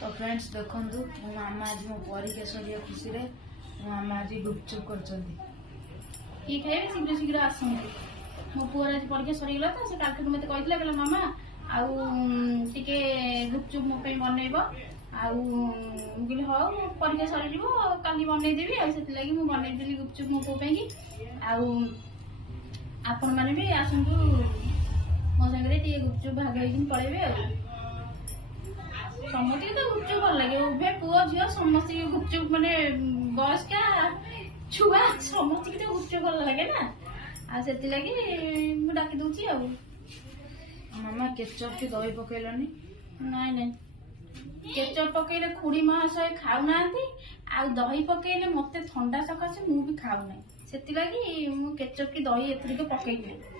तो फ्रेंड्स देखो मो मामा आज मो परीक्षा सरिया खुशी रे मो मामा आज गुपचुप कर ये खाइबे शीघ्र शीघ्र आसंतु मो पुअर आज परीक्षा सरीगला तो से कालठू मते कहथिला कहला मामा आउ टिके गुपचुप मो पे बनैबो आउ मुगिल हो परीक्षा सरी जीवो काली बनै देबी आ सेति लागि मु बनै देली गुपचुप मो पे की आउ आपण माने भी आसंतु मो संगे टिके गुपचुप भाग होइकिन पळेबे आ समस्ते तो गुपचुप भल लगे उभे पुओ झियो समस्ते गुपचुप माने बयस का छुआ समस्ते तो गुपचुप भल लगे ना आ सेति लागि मु डाकी दउची आ मामा केचप के दही पकेलनी नाइ नाइ केचप पकेले खुड़ी महाशय खाउ नांती आ दही पकेले मते ठंडा सकासे मु भी खाउ नै सेति लागि मु केचप की दही एथरी के पकेइले